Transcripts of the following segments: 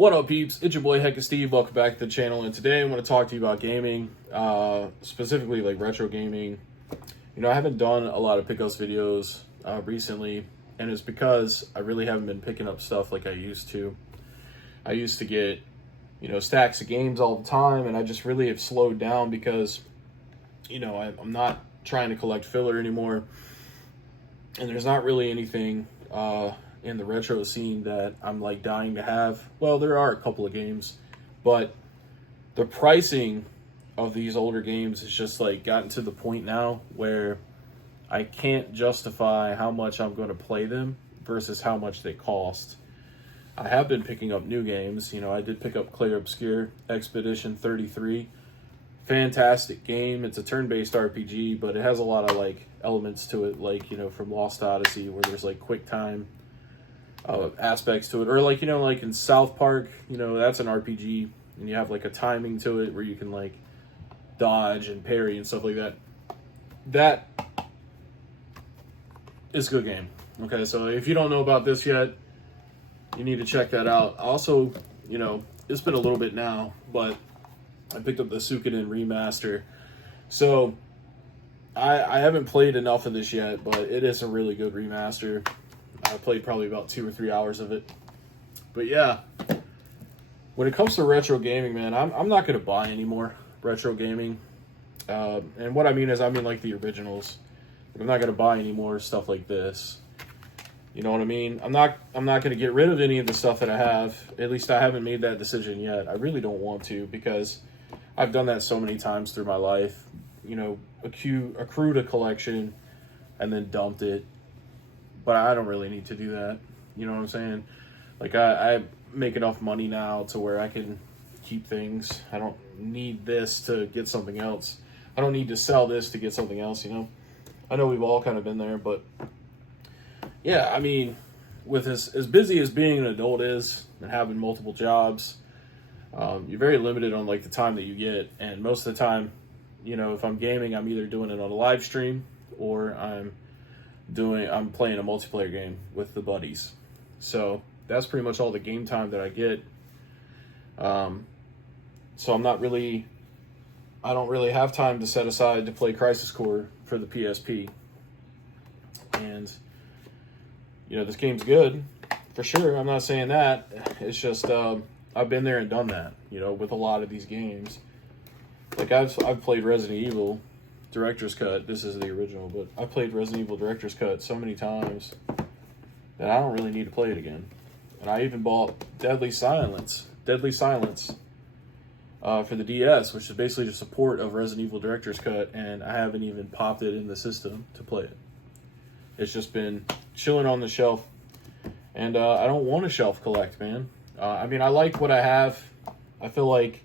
What up, peeps? It's your boy Heckin Steve. Welcome back to the channel, and today I want to talk to you about gaming, specifically like retro gaming. You know, I haven't done a lot of pickups videos recently, and it's because I really haven't been picking up stuff like I used to. I used to get, stacks of games all the time, and I just really have slowed down because, I'm not trying to collect filler anymore, and there's not really anything in the retro scene that I'm like dying to have. Well, there are a couple of games, but the pricing of these older games has just like gotten to the point now where I can't justify how much I'm going to play them versus how much they cost. I have been picking up new games. I did pick up Clair Obscur Expedition 33. Fantastic game. It's a turn-based RPG, but it has a lot of like elements to it, like, from Lost Odyssey, where there's like quick time aspects to it, or like like in South Park, that's an RPG, and you have like a timing to it where you can like dodge and parry and stuff like that. That is a good game. Okay, so if you don't know about this yet, you need to check that out. Also, it's been a little bit now, but I picked up the Suikoden remaster, so I haven't played enough of this yet, but it is a really good remaster. I played probably about 2 or 3 hours of it. But yeah, when it comes to retro gaming, man, I'm not going to buy any more retro gaming. And what I mean is, like the originals. I'm not going to buy any more stuff like this. You know what I mean? I'm not going to get rid of any of the stuff that I have. At least I haven't made that decision yet. I really don't want to, because I've done that so many times through my life. Accrued a collection and then dumped it. But I don't really need to do that. You know what I'm saying? Like, I make enough money now to where I can keep things. I don't need this to get something else. I don't need to sell this to get something else, I know we've all kind of been there, but yeah, with as busy as being an adult is and having multiple jobs, you're very limited on like the time that you get. And most of the time, if I'm gaming, I'm either doing it on a live stream or I'm playing a multiplayer game with the buddies. So that's pretty much all the game time that I get. So I don't really have time to set aside to play Crisis Core for the PSP. And, this game's good, for sure. I'm not saying that. It's just, I've been there and done that, with a lot of these games. Like, I've played Resident Evil Director's Cut. This is the original, but I played Resident Evil Director's Cut so many times that I don't really need to play it again. And I even bought Deadly Silence for the DS, which is basically just a port of Resident Evil Director's Cut, and I haven't even popped it in the system to play it. It's just been chilling on the shelf, and I don't want to shelf collect, man. I like what I have. I feel like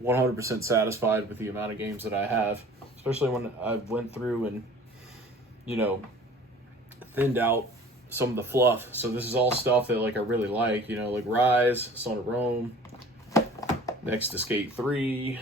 100% satisfied with the amount of games that I have. Especially when I went through and, thinned out some of the fluff. So this is all stuff that like I really like, like Rise, Son of Rome, next to Skate 3.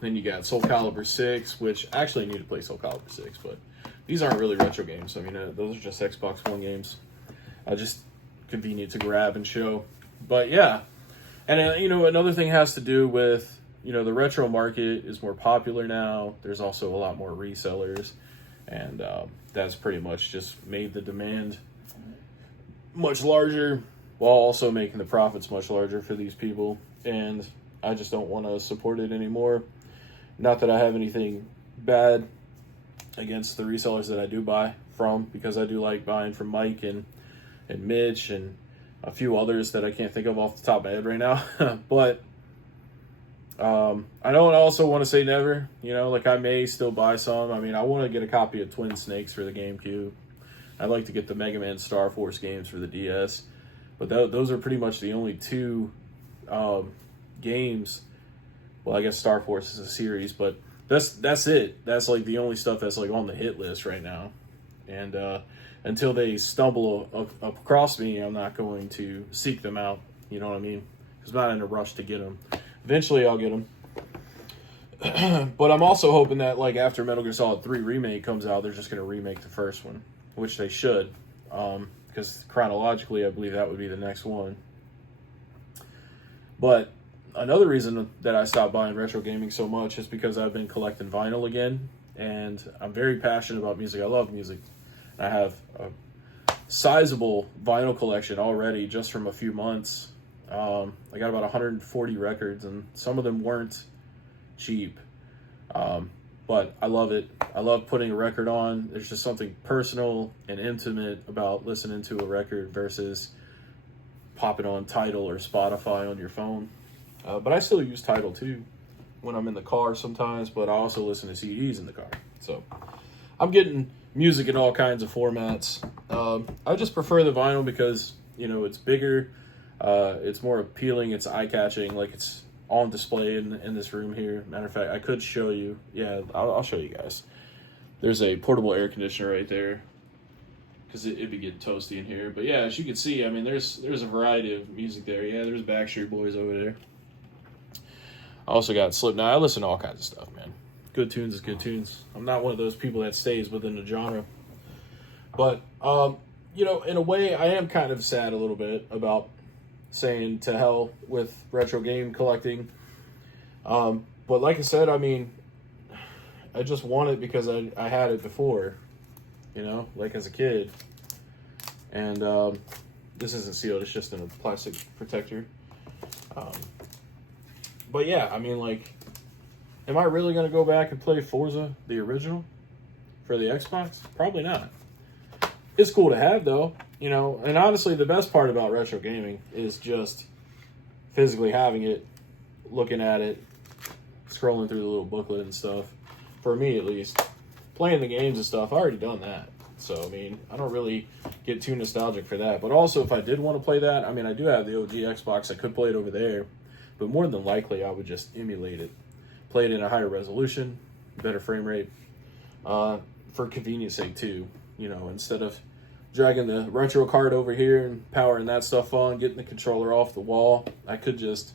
Then you got Soul Calibur 6, which I actually need to play Soul Calibur 6, but these aren't really retro games. Those are just Xbox One games. Just convenient to grab and show. But yeah, and another thing has to do with, the retro market is more popular now. There's also a lot more resellers, and that's pretty much just made the demand much larger while also making the profits much larger for these people. And I just don't want to support it anymore. Not that I have anything bad against the resellers that I do buy from, because I do like buying from Mike and Mitch and a few others that I can't think of off the top of my head right now. But I don't also want to say never, like I may still buy some. I want to get a copy of Twin Snakes for the GameCube. I'd like to get the Mega Man Star Force games for the DS, but those are pretty much the only two games. Well, I guess Star Force is a series, but that's it. That's like the only stuff that's like on the hit list right now. And until they stumble across me, I'm not going to seek them out. You know what I mean? Because I'm not in a rush to get them. Eventually, I'll get them. But I'm also hoping that, like, after Metal Gear Solid 3 Remake comes out, they're just going to remake the first one, which they should, because chronologically, I believe that would be the next one. But another reason that I stopped buying retro gaming so much is because I've been collecting vinyl again, and I'm very passionate about music. I love music. I have a sizable vinyl collection already just from a few months. I got about 140 records, and some of them weren't cheap. But I love it. I love putting a record on. There's just something personal and intimate about listening to a record versus popping on Tidal or Spotify on your phone. But I still use Tidal too when I'm in the car sometimes, but I also listen to CDs in the car. So I'm getting music in all kinds of formats. I just prefer the vinyl because, it's bigger, it's more appealing, it's eye-catching, like it's on display in this room here. Matter of fact, I could show you. Yeah, I'll show you guys. There's a portable air conditioner right there because it'd be getting toasty in here. But yeah, as you can see, I mean, there's a variety of music there. Yeah, there's Backstreet Boys over there. I also got Slipknot. I listen to all kinds of stuff, man. Good tunes is good tunes. I'm not one of those people that stays within the genre. But, in a way, I am kind of sad a little bit about saying to hell with retro game collecting. But like I said, I mean, I just want it because I had it before, like as a kid. And this isn't sealed, it's just in a plastic protector. But yeah, I mean, like, am I really going to go back and play Forza, the original, for the Xbox? Probably not. It's cool to have, though, and honestly, the best part about retro gaming is just physically having it, looking at it, scrolling through the little booklet and stuff. For me, at least. Playing the games and stuff, I already done that. So, I mean, I don't really get too nostalgic for that. But also, if I did want to play that, I mean, I do have the OG Xbox. I could play it over there. But more than likely, I would just emulate it. Play it in a higher resolution, better frame rate. For convenience sake, too. Instead of dragging the retro card over here and powering that stuff on, getting the controller off the wall, I could just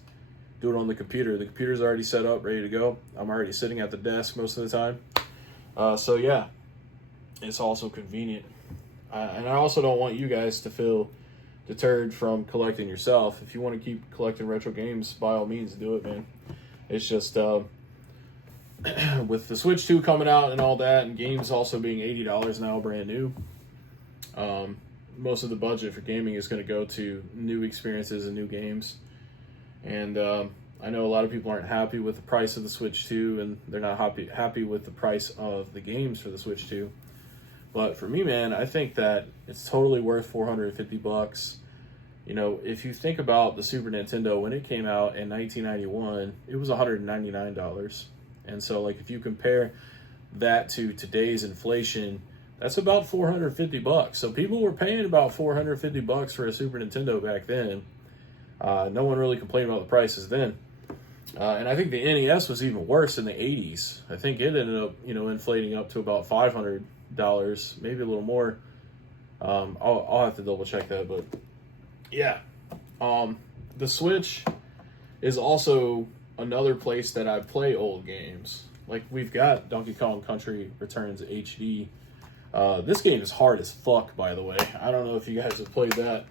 do it on the computer. The computer's already set up, ready to go. I'm already sitting at the desk most of the time. So yeah, it's also convenient. And I also don't want you guys to feel deterred from collecting yourself. If you want to keep collecting retro games, by all means, do it, man. It's just, with the Switch 2 coming out and all that, and games also being $80 now, brand new, most of the budget for gaming is going to go to new experiences and new games. And I know a lot of people aren't happy with the price of the Switch 2, and they're not happy with the price of the games for the Switch 2. But for me, man, I think that it's totally worth $450. If you think about the Super Nintendo, when it came out in 1991, it was $199. And so, like, if you compare that to today's inflation, that's about $450. So people were paying about $450 for a Super Nintendo back then. No one really complained about the prices then. And I think the NES was even worse in the 80s. I think it ended up, inflating up to about $500, maybe a little more. I'll have to double check that, but yeah. The Switch is also another place that I play old games. Like, we've got Donkey Kong Country Returns HD. This game is hard as fuck, by the way. I don't know if you guys have played that.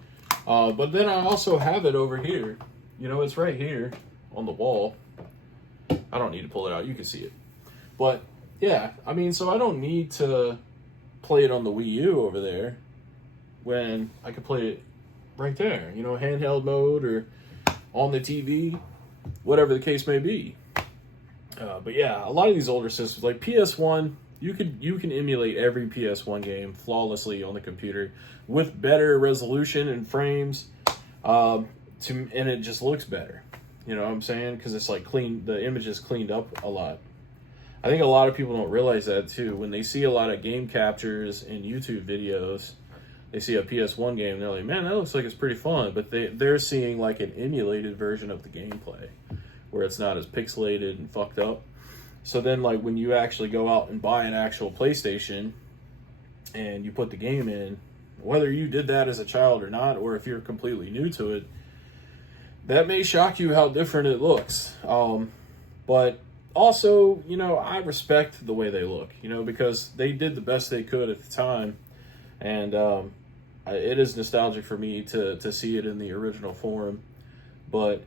But then I also have it over here. It's right here on the wall. I don't need to pull it out. You can see it. But, yeah, I mean, so I don't need to play it on the Wii U over there when I could play it right there. Handheld mode or on the TV, whatever the case may be. But yeah, a lot of these older systems, like PS1, you can emulate every PS1 game flawlessly on the computer with better resolution and frames, and it just looks better. You know what I'm saying? Because it's like the image is cleaned up a lot. I think a lot of people don't realize that too. When they see a lot of game captures in YouTube videos, they see a PS1 game and they're like, man, that looks like it's pretty fun. But they're seeing like an emulated version of the gameplay where it's not as pixelated and fucked up. So then, like, when you actually go out and buy an actual PlayStation and you put the game in, whether you did that as a child or not, or if you're completely new to it, that may shock you how different it looks. But also, I respect the way they look, because they did the best they could at the time. And it is nostalgic for me to see it in the original form. But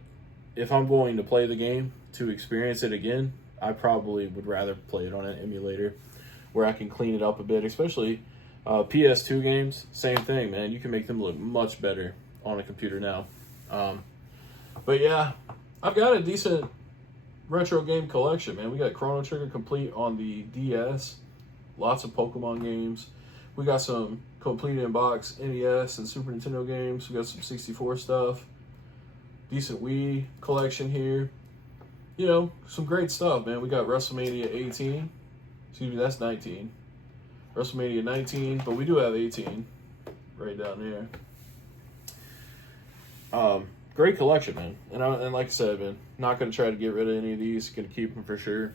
if I'm going to play the game to experience it again, I probably would rather play it on an emulator where I can clean it up a bit, especially PS2 games. Same thing, man. You can make them look much better on a computer now. But yeah, I've got a decent retro game collection, man. We got Chrono Trigger complete on the DS. Lots of Pokemon games. We got some complete in box NES and Super Nintendo games. We got some 64 stuff. Decent Wii collection here. You know, some great stuff, man. We got WrestleMania 18. Excuse me, that's 19. WrestleMania 19, but we do have 18 right down there. Great collection, man. And like I said, man, not going to try to get rid of any of these. Going to keep them for sure.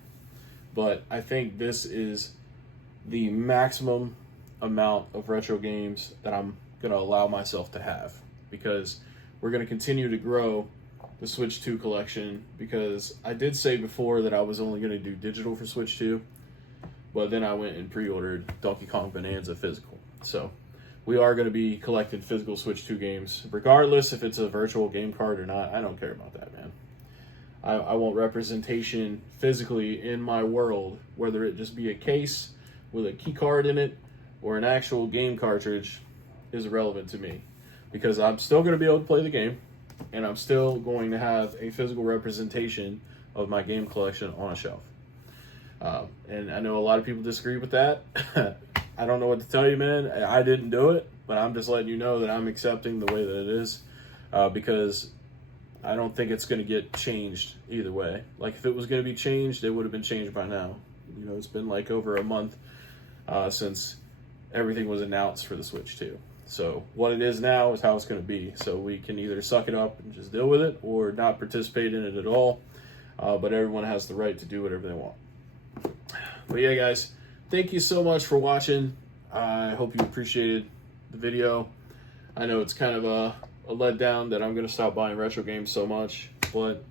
But I think this is the maximum amount of retro games that I'm going to allow myself to have, because we're going to continue to grow the Switch 2 collection, because I did say before that I was only going to do digital for Switch 2, but then I went and pre-ordered Donkey Kong Bonanza physical. So we are going to be collecting physical Switch 2 games, regardless if it's a virtual game card or not. I don't care about that, man. I want representation physically in my world, whether it just be a case with a key card in it or an actual game cartridge is irrelevant to me, because I'm still going to be able to play the game, and I'm still going to have a physical representation of my game collection on a shelf. And I know a lot of people disagree with that. I don't know what to tell you, man. I didn't do it, but I'm just letting you know that I'm accepting the way that it is, because I don't think it's going to get changed either way. Like, if it was going to be changed, it would have been changed by now. You know, it's been like over a month since everything was announced for the Switch 2. So what it is now is how it's going to be. So we can either suck it up and just deal with it, or not participate in it at all. But everyone has the right to do whatever they want. But yeah, guys, thank you so much for watching. I hope you appreciated the video. I know it's kind of a letdown that I'm going to stop buying retro games so much, but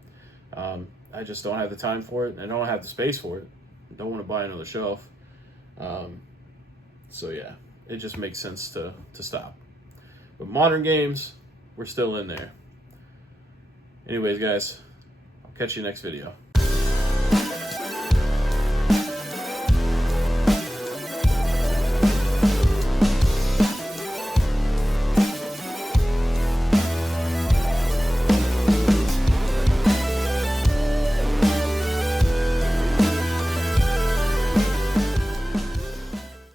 I just don't have the time for it, and I don't have the space for it. I don't want to buy another shelf. So yeah, it just makes sense to stop. But modern games, we're still in there. Anyways, guys, I'll catch you next video.